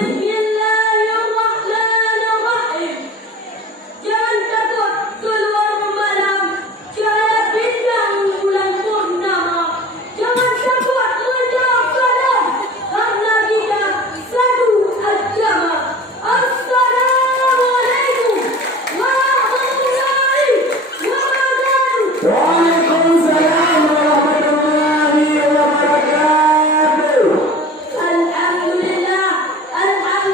Bismillahirrahmanirrahim. Jangan takut keluar malam, cahaya bintang bulan purnama. Jangan takut menjawab salam, karena kita satu agama. Assalamualaikum warahmatullahi wabarakatuh. Waalaikumsalam warahmatullahi wabarakatuh. Alhamdulillah, alhamdulillah.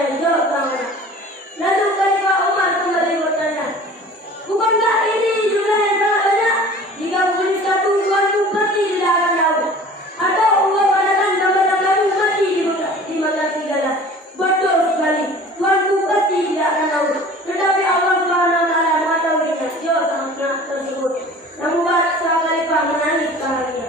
yang jauh sana. Lalu Khalifah Umar kembali bertanya, bukankah ini jumlah yang sangat banyak? Jika polis satu tuanku pasti tidak akan tahu. Atau Allah katakan gambaran kamu mati di mata serigala. Betul sekali, tuanku pasti tidak akan tahu. Tetapi Allah Subhanahu Wa Taala mengetahuinya jauh sangat tersebut. Namun sang Khalifah menangis bahagia.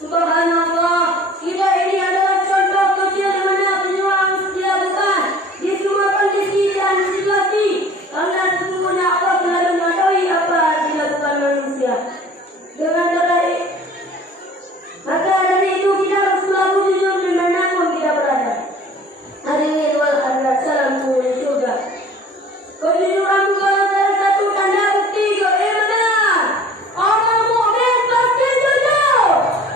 Subhanallah, kita ini adalah contoh kecil di mana penyuang dilakukan di semua kondisi dan situasi. Karena sesungguhnya Allah selalu mengetahui apa yang dilakukan manusia. Dengan terbaik, maka dari itu kita harus selalu jujur dimanapun kita berada. Hadirin wal hadirat, salam dari surga. Kejujuran bukanlah salah satu tanda bukti keimanan. Orang mukmin pasti jujur.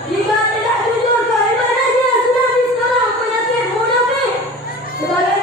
Jika tidak jujur, keimanannya sudah diserang penyakit munafik. Sebagai